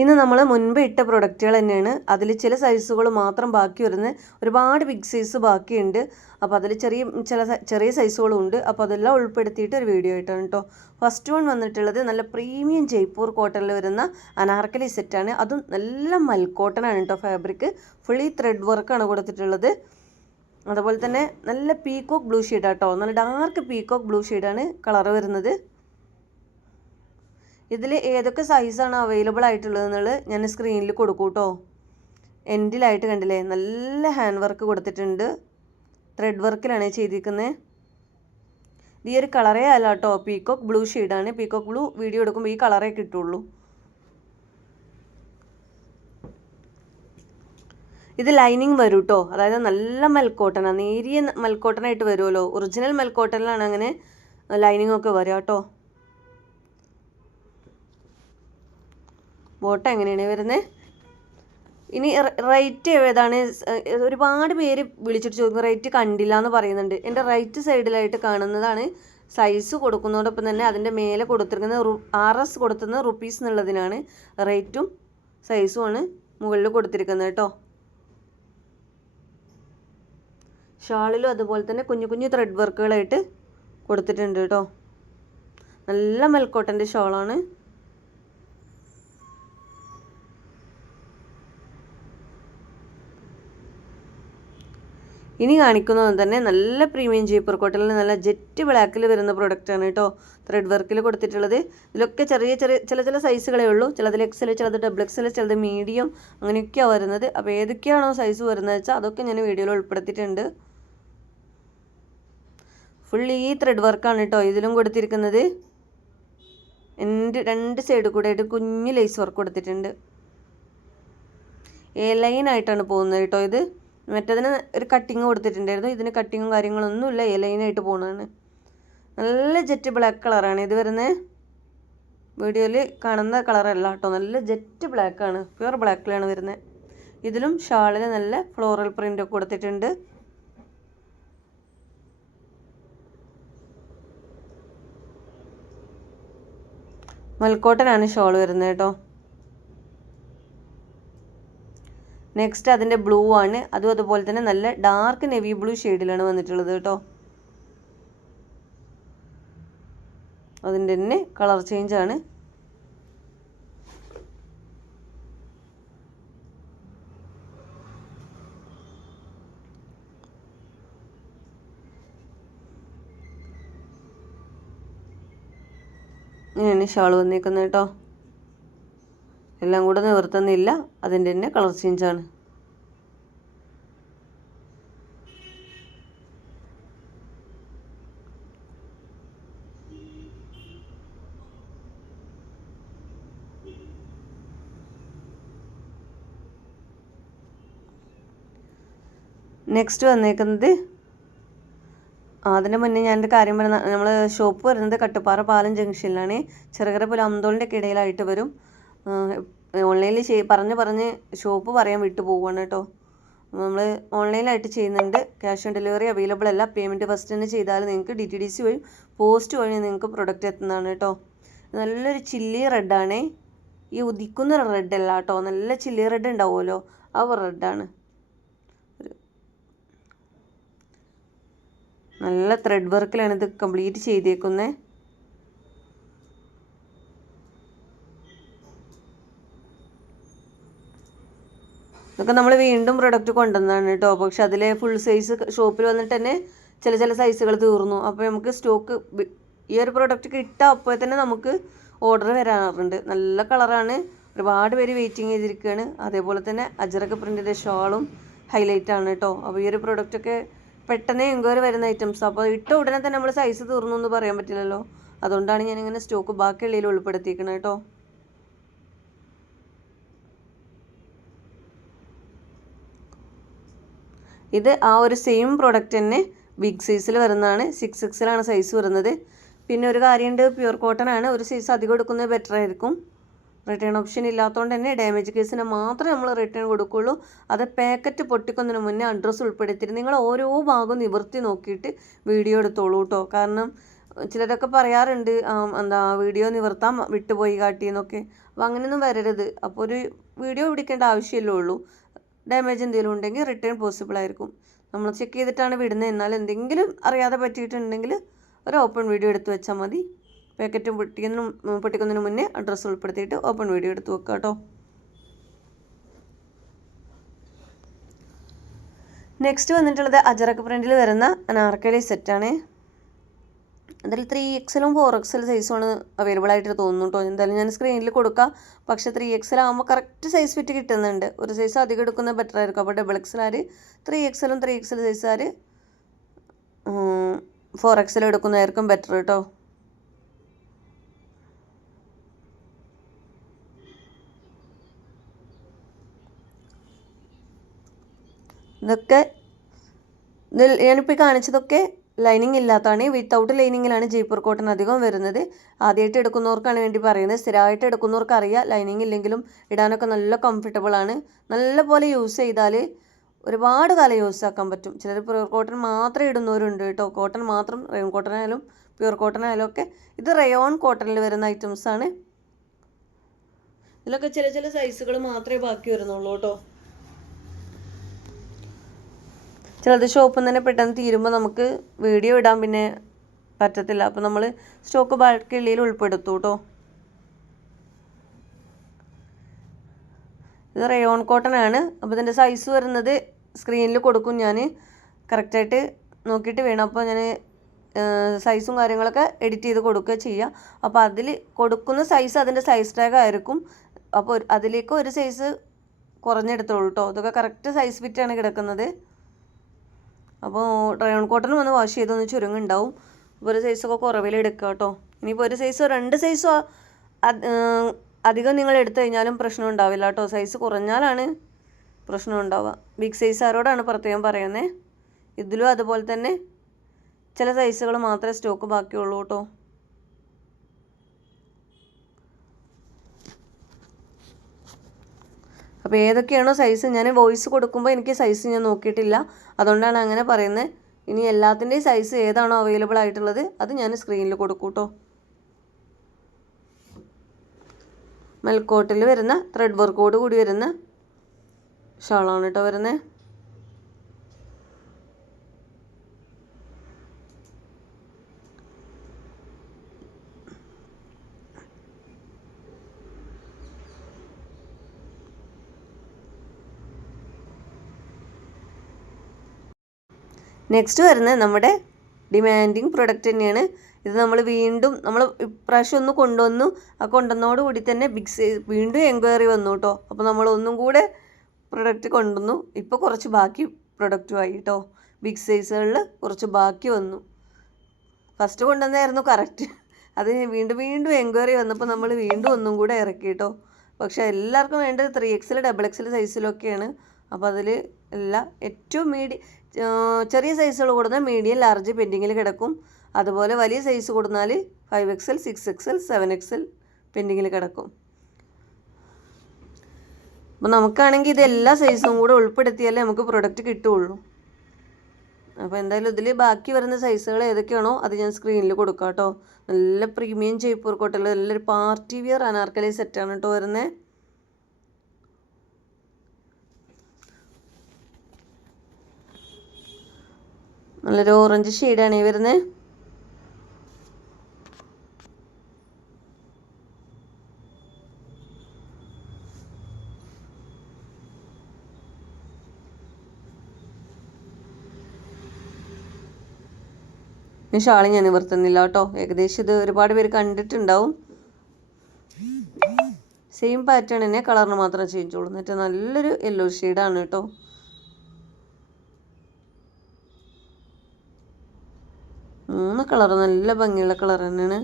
ഇന്ന് നമ്മൾ മുൻപ് ഇട്ട പ്രൊഡക്റ്റുകൾ തന്നെയാണ്. അതിൽ ചില സൈസുകൾ മാത്രം ബാക്കി വരുന്നത്, ഒരുപാട് ബിഗ് സൈസ് ബാക്കിയുണ്ട്. അപ്പോൾ അതിൽ ചെറിയ സൈസുകളും ഉണ്ട്. അപ്പോൾ അതെല്ലാം ഉൾപ്പെടുത്തിയിട്ട് ഒരു വീഡിയോ ആയിട്ടാണ് കേട്ടോ. ഫസ്റ്റ് വൺ വന്നിട്ടുള്ളത് നല്ല പ്രീമിയം ജയ്പൂർ കോട്ടണിൽ വരുന്ന അനാർക്കലി സെറ്റാണ്. അതും നല്ല മൽക്കോട്ടനാണ് കേട്ടോ. ഫാബ്രിക് ഫുള്ളി ത്രെഡ് വർക്കാണ് കൊടുത്തിട്ടുള്ളത്. അതുപോലെ തന്നെ നല്ല പീകോക്ക് ബ്ലൂ ഷെയ്ഡാണ് കേട്ടോ. നല്ല ഡാർക്ക് പീകോക്ക് ബ്ലൂ ഷെയ്ഡാണ് കളർ വരുന്നത്. ഇതിൽ ഏതൊക്കെ സൈസാണ് അവൈലബിൾ ആയിട്ടുള്ളതെന്നുള്ളത് ഞാൻ സ്ക്രീനിൽ കൊടുക്കും കേട്ടോ. എൻഡിലായിട്ട് കണ്ടില്ലേ, നല്ല ഹാൻഡ് വർക്ക് കൊടുത്തിട്ടുണ്ട്. ത്രെഡ് വർക്കിലാണ് ചെയ്തിരിക്കുന്നത്. ഈ ഒരു കളറേ അല്ല കേട്ടോ, പീകോക്ക് ബ്ലൂ ഷെയ്ഡാണ്. പീകോക്ക് ബ്ലൂ വീഡിയോ എടുക്കുമ്പോൾ ഈ കളറേ കിട്ടുള്ളൂ. ഇത് ലൈനിങ് വരും കേട്ടോ. അതായത് നല്ല മൽക്കോട്ടനാണ്, നേരിയ മൽക്കോട്ടനായിട്ട് വരുമല്ലോ. ഒറിജിനൽ മൽക്കോട്ടനിലാണ് അങ്ങനെ ലൈനിങ് ഒക്കെ വരിക കേട്ടോ. ബോട്ടം എങ്ങനെയാണ് വരുന്നത്? ഇനി റൈറ്റ് ഏതാണ്? ഒരുപാട് പേര് വിളിച്ചിട്ട് ചോദിക്കും, റൈറ്റ് കണ്ടില്ല എന്ന് പറയുന്നുണ്ട്. എൻ്റെ റൈറ്റ് സൈഡിലായിട്ട് കാണുന്നതാണ് സൈസ് കൊടുക്കുന്നതോടൊപ്പം തന്നെ അതിൻ്റെ മേലെ കൊടുത്തിരിക്കുന്നത് RS കൊടുത്തുന്ന റുപ്പീസ് എന്നുള്ളതിനാണ്. റേറ്റും സൈസുമാണ് മുകളിൽ കൊടുത്തിരിക്കുന്നത് കേട്ടോ. ഷാളിലും അതുപോലെ തന്നെ കുഞ്ഞു കുഞ്ഞു ത്രെഡ് വർക്കുകളായിട്ട് കൊടുത്തിട്ടുണ്ട് കേട്ടോ. നല്ല മൽക്കോട്ടൻ്റെ ഷാളാണ്. ഇനി കാണിക്കുന്നത് തന്നെ നല്ല പ്രീമിയം ജയ്പൂർ കോട്ടണിൽ നല്ല ജെറ്റ് ബ്ലാക്കിൽ വരുന്ന പ്രൊഡക്റ്റാണ് കേട്ടോ. ത്രെഡ് വർക്കിൽ കൊടുത്തിട്ടുള്ളത്. ഇതിലൊക്കെ ചില സൈസുകളേ ഉള്ളൂ. ചിലതിൽ XL, ചിലത് XXL, ചിലത് മീഡിയം, അങ്ങനെയൊക്കെയാണ് വരുന്നത്. അപ്പോൾ ഏതൊക്കെയാണോ സൈസ് വരുന്നത് വെച്ചാൽ അതൊക്കെ ഞാൻ വീഡിയോയിൽ ഉൾപ്പെടുത്തിയിട്ടുണ്ട്. ഫുൾ ഈ ത്രെഡ് വർക്കാണ് കേട്ടോ ഇതിലും കൊടുത്തിരിക്കുന്നത്. രണ്ട് സൈഡ് കൂടെ ആയിട്ട് കുഞ്ഞ് ലേസ് വർക്ക് കൊടുത്തിട്ടുണ്ട്. ലൈൻ ആയിട്ടാണ് പോകുന്നത് കേട്ടോ. ഇത് മറ്റേതിന് ഒരു കട്ടിങ് കൊടുത്തിട്ടുണ്ടായിരുന്നു. ഇതിന് കട്ടിങ്ങും കാര്യങ്ങളൊന്നുമില്ല, ലൈനായിട്ട് പോകുന്നതാണ്. നല്ല ജെറ്റ് ബ്ലാക്ക് കളറാണ് ഇത് വരുന്നത്. വീഡിയോയിൽ കാണുന്ന കളറല്ല കേട്ടോ, നല്ല ജെറ്റ് ബ്ലാക്കാണ്, പ്യുവർ ബ്ലാക്കിലാണ് വരുന്നത്. ഇതിലും ഷാളിൽ നല്ല ഫ്ലോറൽ പ്രിൻ്റൊക്കെ കൊടുത്തിട്ടുണ്ട്. മൽക്കോട്ടനാണ് ഷോൾ വരുന്നത് കേട്ടോ. നെക്സ്റ്റ് അതിൻ്റെ ബ്ലൂ ആണ്. അതും അതുപോലെ തന്നെ നല്ല ഡാർക്ക് നെവി ബ്ലൂ ഷെയ്ഡിലാണ് വന്നിട്ടുള്ളത് കേട്ടോ. അതിൻ്റെ തന്നെ കളർ ചേഞ്ച് ആണ്. ഇങ്ങനെയാണ് ഷാൾ വന്നേക്കുന്നത് കേട്ടോ. എല്ലാം കൂടെ നിവർത്തുന്നില്ല, അതിൻ്റെ തന്നെ കളർ ചേഞ്ചാണ്. നെക്സ്റ്റ് വന്നേക്കുന്നത്, അതിൻ്റെ മുന്നേ ഞാനൊരു കാര്യം പറഞ്ഞ, നമ്മൾ ഷോപ്പ് വരുന്നത് കട്ടുപ്പാറ പാലം ജംഗ്ഷനിലാണ്. ചെറുകര പുലമ്പത്തോളിൻ്റെ ഒക്കെ ഇടയിലായിട്ട് വരും. ഓൺലൈനിൽ പറഞ്ഞ് ഷോപ്പ് പറയാൻ വിട്ടു പോവുകയാണ് കേട്ടോ. നമ്മൾ ഓൺലൈനായിട്ട് ചെയ്യുന്നുണ്ട്. ക്യാഷ് ഓൺ ഡെലിവറി അവൈലബിൾ അല്ല. പേയ്മെൻറ്റ് ഫസ്റ്റ് തന്നെ ചെയ്താൽ നിങ്ങൾക്ക് DTDC വഴി പോസ്റ്റ് വഴി നിങ്ങൾക്ക് പ്രൊഡക്റ്റ് എത്തുന്നതാണ് കേട്ടോ. നല്ലൊരു ചില്ലി റെഡാണ്. ഈ ഉദിക്കുന്ന റെഡ് അല്ല കേട്ടോ, നല്ല ചില്ലി റെഡ് ഉണ്ടാവുമല്ലോ, ആ റെഡാണ്. നല്ല ത്രെഡ് വർക്കിലാണ് ഇത് കംപ്ലീറ്റ് ചെയ്തേക്കുന്നത്. ഇതൊക്കെ നമ്മൾ വീണ്ടും പ്രൊഡക്റ്റ് കൊണ്ടുവന്നതാണ് കേട്ടോ. പക്ഷെ അതിലെ ഫുൾ സൈസ് ഷോപ്പിൽ വന്നിട്ട് തന്നെ ചില സൈസുകൾ തീർന്നു. അപ്പോൾ നമുക്ക് സ്റ്റോക്ക് ഈ ഒരു പ്രൊഡക്റ്റ് കിട്ടാൻ അപ്പോൾ തന്നെ നമുക്ക് ഓർഡർ വരാറുണ്ട്. നല്ല കളറാണ്, ഒരുപാട് പേര് വെയിറ്റിംഗ് ചെയ്തിരിക്കുകയാണ്. അതേപോലെ തന്നെ അജറക്ക് പ്രിൻറ്റിൻ്റെ ഷോളും ഹൈലൈറ്റ് ആണ് കേട്ടോ. അപ്പോൾ ഈ ഒരു പ്രൊഡക്റ്റൊക്കെ പെട്ടെന്ന് എൻക്വയറി വരുന്ന ഐറ്റംസ്. അപ്പോൾ ഇട്ട ഉടനെ തന്നെ നമ്മൾ സൈസ് തീർന്നു എന്ന് പറയാൻ പറ്റില്ലല്ലോ. അതുകൊണ്ടാണ് ഞാനിങ്ങനെ സ്റ്റോക്ക് ബാക്കിയുള്ളതിൽ ഉൾപ്പെടുത്തിയിരിക്കുന്നത് കേട്ടോ. ഇത് ആ ഒരു സെയിം പ്രോഡക്റ്റ് തന്നെ ബിഗ് സൈസിൽ വരുന്നതാണ്. 6XL ആണ് സൈസ് വരുന്നത്. പിന്നെ ഒരു കാര്യമുണ്ട്, പ്യുവർ കോട്ടൺ ആണ്. ഒരു സൈസ് അധികം എടുക്കുന്നത് ബെറ്റർ ആയിരിക്കും. റിട്ടേൺ ഓപ്ഷൻ ഇല്ലാത്തതുകൊണ്ട് തന്നെ ഡാമേജ് കേസിന് മാത്രമേ നമ്മൾ റിട്ടേൺ കൊടുക്കുകയുള്ളൂ. അത് പാക്കറ്റ് പൊട്ടിക്കുന്നതിന് മുന്നേ അഡ്രസ്സ് ഉൾപ്പെടുത്തിയിട്ട് നിങ്ങൾ ഓരോ ഭാഗവും നിവർത്തി നോക്കിയിട്ട് വീഡിയോ എടുത്തോളൂ കേട്ടോ. കാരണം ചിലരൊക്കെ പറയാറുണ്ട് എന്താ വീഡിയോ നിവർത്താൻ വിട്ടുപോയി കാട്ടിയെന്നൊക്കെ. അപ്പോൾ അങ്ങനെയൊന്നും വരരുത്. അപ്പോൾ ഒരു വീഡിയോ പിടിക്കേണ്ട ആവശ്യമല്ലേ ഉള്ളൂ. ഡാമേജ് എന്തെങ്കിലും ഉണ്ടെങ്കിൽ റിട്ടേൺ പോസിബിൾ ആയിരിക്കും. നമ്മൾ ചെക്ക് ചെയ്തിട്ടാണ് വിടുന്നത്. എന്നാൽ എന്തെങ്കിലും അറിയാതെ പറ്റിയിട്ടുണ്ടെങ്കിൽ ഒരു ഓപ്പൺ വീഡിയോ എടുത്ത് വെച്ചാൽ മതി. പാക്കറ്റ് പൊട്ടിക്കുന്നതിന് മുന്നേ അഡ്രസ്സ് ഉൾപ്പെടുത്തിയിട്ട് ഓപ്പൺ വീഡിയോ എടുത്ത് വെക്കുക കേട്ടോ. നെക്സ്റ്റ് വന്നിട്ടുള്ളത് അജറക്ക് പ്രിൻറ്റിൽ വരുന്ന അനാർക്കലി സെറ്റാണ്. അതിൽ 3XL 4XL സൈസുമാണ് അവൈലബിൾ ആയിട്ട് തോന്നുന്നു കേട്ടോ. എന്തായാലും ഞാൻ സ്ക്രീനിൽ കൊടുക്കാം. പക്ഷേ 3XL ആകുമ്പോൾ കറക്റ്റ് സൈസ് ഫിറ്റ് കിട്ടുന്നുണ്ട്. ഒരു സൈസ് അധികം എടുക്കുന്നത് ബെറ്റർ ആയിരിക്കും. അപ്പോൾ XXL 3XL 3XL സൈസുകാർ 4XL എടുക്കുന്നതായിരിക്കും ബെറ്റർ കേട്ടോ. ഇതൊക്കെ ഞാനിപ്പോൾ കാണിച്ചതൊക്കെ ലൈനിങ് ഇല്ലാത്തതാണ്. വിത്തൗട്ട് ലൈനിങ്ങിലാണ് ജയ്പൂർ കോട്ടൺ അധികം വരുന്നത്. ആദ്യമായിട്ട് എടുക്കുന്നവർക്കാണ് വേണ്ടി പറയുന്നത്. സ്ഥിരമായിട്ട് എടുക്കുന്നവർക്ക് അറിയാം ലൈനിങ് ഇല്ലെങ്കിലും ഇടാനൊക്കെ നല്ല കംഫർട്ടബിൾ ആണ്. നല്ല പോലെ യൂസ് ചെയ്താൽ ഒരുപാട് കാലം യൂസ് ആക്കാൻ പറ്റും. ചിലർ പ്യുവർ കോട്ടൺ മാത്രം ഇടുന്നവരുണ്ട് കേട്ടോ. കോട്ടൺ മാത്രം, റയോൺ കോട്ടൺ ആയാലും പ്യുവർ കോട്ടൺ ആയാലും ഒക്കെ. ഇത് റയോൺ കോട്ടണിൽ വരുന്ന ഐറ്റംസാണ്. ഇതിലൊക്കെ ചില സൈസുകൾ മാത്രമേ ബാക്കി വരുന്നുള്ളൂ കേട്ടോ. ചിലത് ഷോപ്പിൽ നിന്ന് തന്നെ പെട്ടെന്ന് തീരുമ്പോൾ നമുക്ക് വീഡിയോ ഇടാൻ പിന്നെ പറ്റത്തില്ല. അപ്പോൾ നമ്മൾ സ്റ്റോക്ക് ബാക്കിയുള്ളിൽ ഉൾപ്പെടുത്തു കേട്ടോ. ഇത് റയോൺ കോട്ടൺ ആണ്. അപ്പോൾ ഇതിൻ്റെ സൈസ് വരുന്നത് സ്ക്രീനിൽ കൊടുക്കും ഞാൻ. കറക്റ്റായിട്ട് നോക്കിയിട്ട് വേണം. അപ്പോൾ ഞാൻ സൈസും കാര്യങ്ങളൊക്കെ എഡിറ്റ് ചെയ്ത് കൊടുക്കുക ചെയ്യുക. അപ്പോൾ അതിൽ കൊടുക്കുന്ന സൈസ് അതിൻ്റെ സൈസ് ടാഗ് ആയിരിക്കും. അപ്പോൾ അതിലേക്ക് ഒരു സൈസ് കുറഞ്ഞെടുത്തോളൂ കേട്ടോ. ഇതൊക്കെ കറക്റ്റ് സൈസ് ഫിറ്റാണ് കിടക്കുന്നത്. അപ്പോൾ റയോൺ കോട്ടൺ വന്ന് വാഷ് ചെയ്തൊന്ന് ചുരുങ്ങുണ്ടാവും. അപ്പോൾ ഒരു സൈസൊക്കെ കുറവിൽ എടുക്കുക കേട്ടോ. ഇനിയിപ്പോൾ ഒരു സൈസോ 2 സൈസോ അധികം നിങ്ങൾ എടുത്തു കഴിഞ്ഞാലും പ്രശ്നം ഉണ്ടാവില്ല കേട്ടോ. സൈസ് കുറഞ്ഞാലാണ് പ്രശ്നം ഉണ്ടാവുക. ബിഗ് സൈസുകാരോടാണ് പ്രത്യേകം പറയുന്നത്. ഇതിലും അതുപോലെ തന്നെ ചില സൈസുകൾ മാത്രമേ സ്റ്റോക്ക് ബാക്കിയുള്ളൂ കേട്ടോ. അപ്പോൾ ഏതൊക്കെയാണോ സൈസ്, ഞാൻ വോയിസ് കൊടുക്കുമ്പോൾ എനിക്ക് സൈസ് ഞാൻ നോക്കിയിട്ടില്ല, അതുകൊണ്ടാണ് അങ്ങനെ പറയുന്നത്. ഇനി എല്ലാത്തിൻ്റെയും സൈസ് ഏതാണോ അവൈലബിൾ ആയിട്ടുള്ളത് അത് ഞാൻ സ്ക്രീനിൽ കൊടുക്കും കേട്ടോ. മെൽക്കോട്ടിൽ വരുന്ന ത്രെഡ് വർക്കോട് കൂടി വരുന്ന ഷാളാണ് കേട്ടോ വരുന്നത്. നെക്സ്റ്റ് വരുന്നത് നമ്മുടെ ഡിമാൻഡിങ് പ്രൊഡക്റ്റ് തന്നെയാണ്. ഇത് നമ്മൾ ഇപ്രാവശ്യം ഒന്ന് കൊണ്ടുവന്നു. ആ കൊണ്ടുവന്നോടുകൂടി തന്നെ ബിഗ് സൈസ് വീണ്ടും എൻക്വയറി വന്നു കേട്ടോ. അപ്പോൾ നമ്മൾ ഒന്നും കൂടെ പ്രൊഡക്റ്റ് കൊണ്ടുവന്നു. ഇപ്പോൾ കുറച്ച് ബാക്കി പ്രൊഡക്റ്റുമായി കേട്ടോ. ബിഗ് സൈസുകളിൽ കുറച്ച് ബാക്കി വന്നു. ഫസ്റ്റ് കൊണ്ടുവന്നായിരുന്നു കറക്റ്റ്. അത് വീണ്ടും എൻക്വയറി വന്നപ്പോൾ നമ്മൾ വീണ്ടും ഒന്നും കൂടെ ഇറക്കി കേട്ടോ. പക്ഷേ എല്ലാവർക്കും വേണ്ടത് 3XL XXL സൈസിലൊക്കെയാണ്. അപ്പോൾ അതിൽ ഏറ്റവും ചെറിയ സൈസുകൾ കൊടുത്താൽ മീഡിയം ലാർജ് പെൻഡിങ്ങിൽ കിടക്കും. അതുപോലെ വലിയ സൈസ് കൊടുത്താൽ 5XL 6XL 7XL പെൻഡിങ്ങിൽ കിടക്കും. അപ്പോൾ നമുക്കാണെങ്കിൽ ഇതെല്ലാ സൈസും കൂടെ ഉൾപ്പെടുത്തിയാലേ നമുക്ക് പ്രൊഡക്റ്റ് കിട്ടുകയുള്ളൂ. അപ്പോൾ എന്തായാലും ഇതിൽ ബാക്കി വരുന്ന സൈസുകൾ ഏതൊക്കെയാണോ അത് ഞാൻ സ്ക്രീനിൽ കൊടുക്കാം കേട്ടോ. നല്ല പ്രീമിയം ജയ്പൂർ കോട്ടണിൽ നല്ലൊരു പാർട്ടി വിയർ അനാർക്കലി സെറ്റാണ് കേട്ടോ വരുന്നത്. നല്ലൊരു ഓറഞ്ച് ഷെയ്ഡാണ് ഈ വരുന്നത്. ഈ ഷാള് ഞാൻ നിവർത്തുന്നില്ല കേട്ടോ. ഏകദേശം ഇത് ഒരുപാട് പേര് കണ്ടിട്ടുണ്ടാവും. സെയിം പാറ്റേൺ തന്നെ, കളറിന് മാത്രമേ ചേഞ്ച് ഉള്ളൂ. എന്നിട്ട് നല്ലൊരു യെല്ലോ ഷെയ്ഡാണ് കേട്ടോ. മൂന്ന് കളർ നല്ല ഭംഗിയുള്ള കളർ തന്നെയാണ്.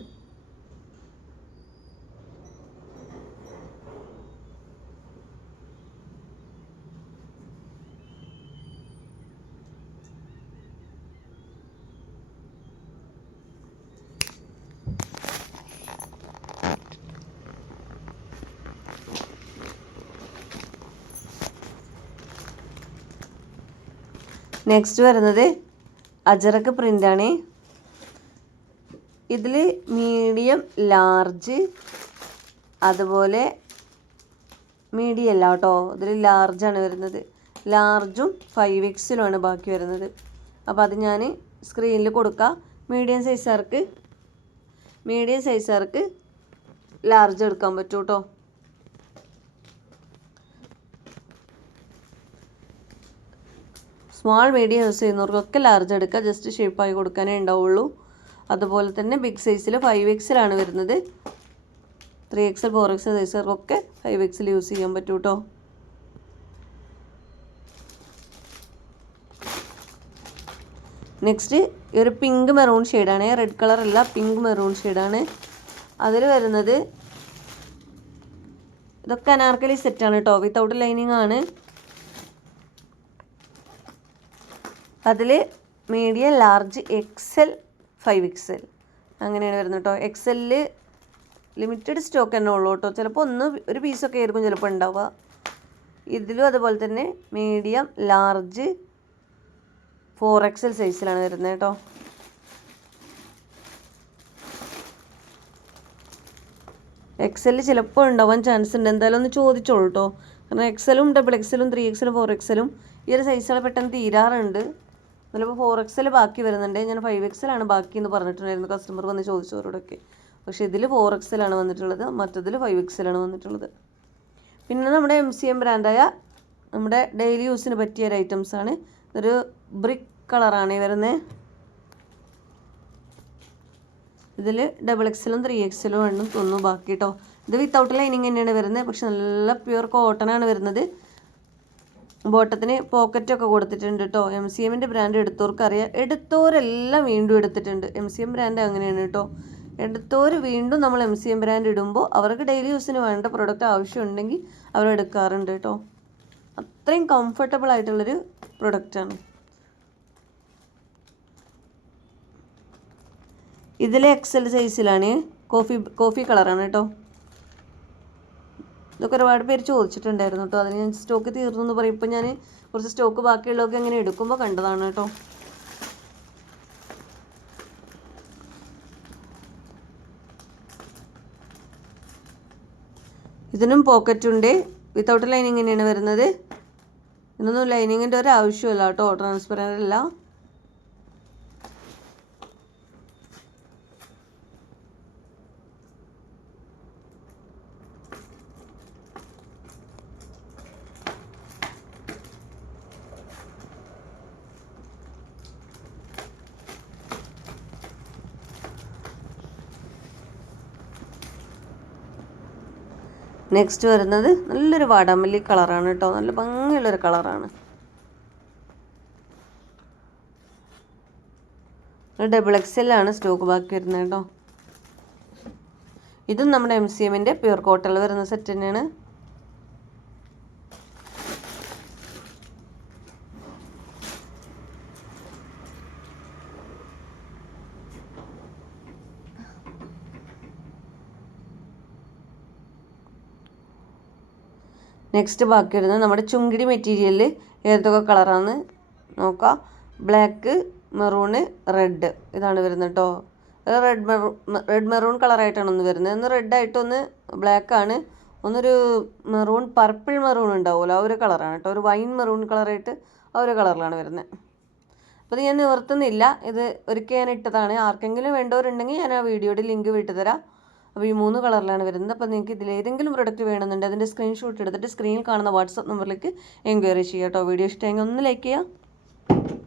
നെക്സ്റ്റ് വരുന്നത് അജറക്ക് പ്രിൻ്റാണ്. ഇതിൽ മീഡിയം, ലാർജ്, അതുപോലെ മീഡിയം അല്ല കേട്ടോ, ഇതിൽ ലാർജാണ് വരുന്നത്. ലാർജും 5XL ബാക്കി വരുന്നത്. അപ്പോൾ അത് ഞാൻ സ്ക്രീനിൽ കൊടുക്കാം. മീഡിയം സൈസുകാർക്ക് ലാർജ് എടുക്കാൻ പറ്റും കേട്ടോ. സ്മോൾ മീഡിയം യൂസ് ചെയ്യുന്നവർക്കൊക്കെ ലാർജ് എടുക്കുക, ജസ്റ്റ് ഷേപ്പായി കൊടുക്കാനേ ഉണ്ടാവുള്ളൂ. അതുപോലെ തന്നെ ബിഗ് സൈസിൽ 5XL വരുന്നത്. 3XL 4XL സൈസുകാർക്കൊക്കെ 5XL യൂസ് ചെയ്യാൻ പറ്റും കേട്ടോ. നെക്സ്റ്റ് ഈ ഒരു പിങ്ക് മെറൂൺ ഷെയ്ഡാണ്, റെഡ് കളറല്ല, പിങ്ക് മെറൂൺ ഷെയ്ഡാണ്. അതിൽ വരുന്നത് ഇതൊക്കെ അനാർക്കലി സെറ്റാണ് കേട്ടോ, വിത്തൗട്ട് ലൈനിങ് ആണ്. അതിൽ മീഡിയം, ലാർജ്, XL, 5XL അങ്ങനെയാണ് വരുന്നത് കേട്ടോ. XL ലിമിറ്റഡ് സ്റ്റോക്ക് തന്നെ ഉള്ളൂ കേട്ടോ, ചിലപ്പോൾ ഒരു പീസൊക്കെ ആയിരിക്കും ചിലപ്പോൾ ഉണ്ടാവുക. ഇതിലും അതുപോലെ തന്നെ മീഡിയം, ലാർജ്, 4XL സൈസിലാണ് വരുന്നത് കേട്ടോ. XL ചിലപ്പോൾ ഉണ്ടാവാൻ ചാൻസ് ഉണ്ട്, എന്തായാലും ഒന്ന് ചോദിച്ചോളൂ കേട്ടോ. കാരണം XLും XXLും 3XLും 4XLും ഈ ഒരു സൈസുകൾ പെട്ടെന്ന് തീരാറുണ്ട്. അതിലിപ്പോൾ 4XL ബാക്കി വരുന്നുണ്ട്. ഞാൻ 5XL ബാക്കി എന്ന് പറഞ്ഞിട്ടുണ്ടായിരുന്നു കസ്റ്റമർ വന്ന് ചോദിച്ചവരോടൊക്കെ. പക്ഷേ ഇതിൽ 4XL വന്നിട്ടുള്ളത്, മറ്റതിൽ 5XL വന്നിട്ടുള്ളത്. പിന്നെ നമ്മുടെ MCM ബ്രാൻഡായ നമ്മുടെ ഡെയിലി യൂസിന് പറ്റിയ ഒരു ഐറ്റംസാണ്. ഇതൊരു ബ്രിക്ക് കളറാണ് വരുന്നത്. ഇതിൽ XXLും 3XLും വേണം തോന്നുന്നു ബാക്കി കേട്ടോ. ഇത് വിത്തൗട്ട് ലൈനിങ് തന്നെയാണ് വരുന്നത്, പക്ഷെ നല്ല പ്യുവർ കോട്ടനാണ് വരുന്നത്. ബോട്ടത്തിന് പോക്കറ്റൊക്കെ കൊടുത്തിട്ടുണ്ട് കേട്ടോ. MCMൻ്റെ ബ്രാൻഡ് എടുത്തവർക്കറിയാം, എടുത്തവരെല്ലാം വീണ്ടും എടുത്തിട്ടുണ്ട്. MCM ബ്രാൻഡ് അങ്ങനെയാണ് കേട്ടോ, എടുത്തവർ വീണ്ടും നമ്മൾ MCM ബ്രാൻഡ് ഇടുമ്പോൾ അവർക്ക് ഡെയിലി യൂസിന് വേണ്ട പ്രൊഡക്റ്റ് ആവശ്യമുണ്ടെങ്കിൽ അവരെടുക്കാറുണ്ട് കേട്ടോ. അത്രയും കംഫർട്ടബിൾ ആയിട്ടുള്ളൊരു പ്രൊഡക്റ്റാണ്. ഇതിൽ XL സൈസിലാണ്, കോഫി കളറാണ് കേട്ടോ. ഇതൊക്കെ ഒരുപാട് പേര് ചോദിച്ചിട്ടുണ്ടായിരുന്നു കേട്ടോ, അതിന് ഞാൻ സ്റ്റോക്ക് തീർന്നു എന്ന് പറയും. ഇപ്പം ഞാൻ കുറച്ച് സ്റ്റോക്ക് ബാക്കിയുള്ളതൊക്കെ അങ്ങനെ എടുക്കുമ്പോൾ കണ്ടതാണ് കേട്ടോ. ഇതിനും പോക്കറ്റുണ്ട്, വിത്തൗട്ട് ലൈനിങ് തന്നെയാണ് വരുന്നത്. ഇതൊന്നും ലൈനിങ്ങിൻ്റെ ഒരു ആവശ്യമില്ല കേട്ടോ, ട്രാൻസ്പെറൻ്റ് അല്ല. നെക്സ്റ്റ് വരുന്നത് നല്ലൊരു വാടാമല്ലി കളറാണ് കേട്ടോ, നല്ല ഭംഗിയുള്ളൊരു കളറാണ്. XXL സ്റ്റോക്ക് ബാക്കി വരുന്നത് കേട്ടോ. ഇതും നമ്മുടെ MCMൻ്റെ പ്യുർ കോട്ടണിൽ വരുന്ന സെറ്റ് തന്നെയാണ്. നെക്സ്റ്റ് ബാക്കി വരുന്നത് നമ്മുടെ ചുങ്കിടി മെറ്റീരിയലിൽ ഏതൊക്കെ കളറാണെന്ന് നോക്കാം. ബ്ലാക്ക്, മെറൂണ്, റെഡ് ഇതാണ് വരുന്നത് കേട്ടോ. റെഡ് മെറൂൺ കളറായിട്ടാണ് ഒന്ന് വരുന്നത്. ഒന്ന് റെഡായിട്ടൊന്ന് ബ്ലാക്കാണ്, ഒന്നൊരു മെറൂൺ പർപ്പിൾ മെറൂൺ ഉണ്ടാവുമല്ലോ, ആ ഒരു കളറാണ് കേട്ടോ. ഒരു വൈൻ മെറൂൺ കളറായിട്ട് ആ ഒരു കളറിലാണ് വരുന്നത്. അപ്പോൾ ഇത് ഞാൻ നിവർത്തുന്നില്ല, ഇത് ഒരിക്കൽ ഞാൻ ഇട്ടതാണ്. ആർക്കെങ്കിലും വേണ്ടവരുണ്ടെങ്കിൽ ഞാൻ ആ വീഡിയോയുടെ ലിങ്ക് വിട്ടുതരാം. അപ്പോൾ ഈ 3 കളറിലാണ് വരുന്നത്. അപ്പോൾ നിങ്ങൾക്ക് ഇതിലേതെങ്കിലും പ്രൊഡക്റ്റ് വേണമെന്നുണ്ട് അതിൻ്റെ സ്ക്രീൻഷോട്ട് എടുത്തിട്ട് സ്ക്രീനിൽ കാണുന്ന വാട്സപ്പ് നമ്പറിലേക്ക് എൻക്വയറി ചെയ്യാം കേട്ടോ. വീഡിയോ ഇഷ്ടമെങ്കിൽ ഒന്ന് ലൈക്ക് ചെയ്യുക.